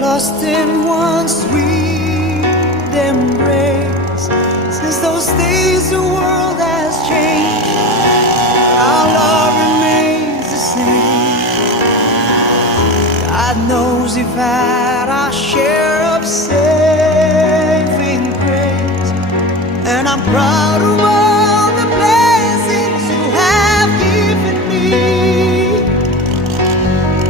lost in one sweet embrace. Since those days the world has changed, our love remains the same. God knows we've had our share of saving grace, and I'm proud of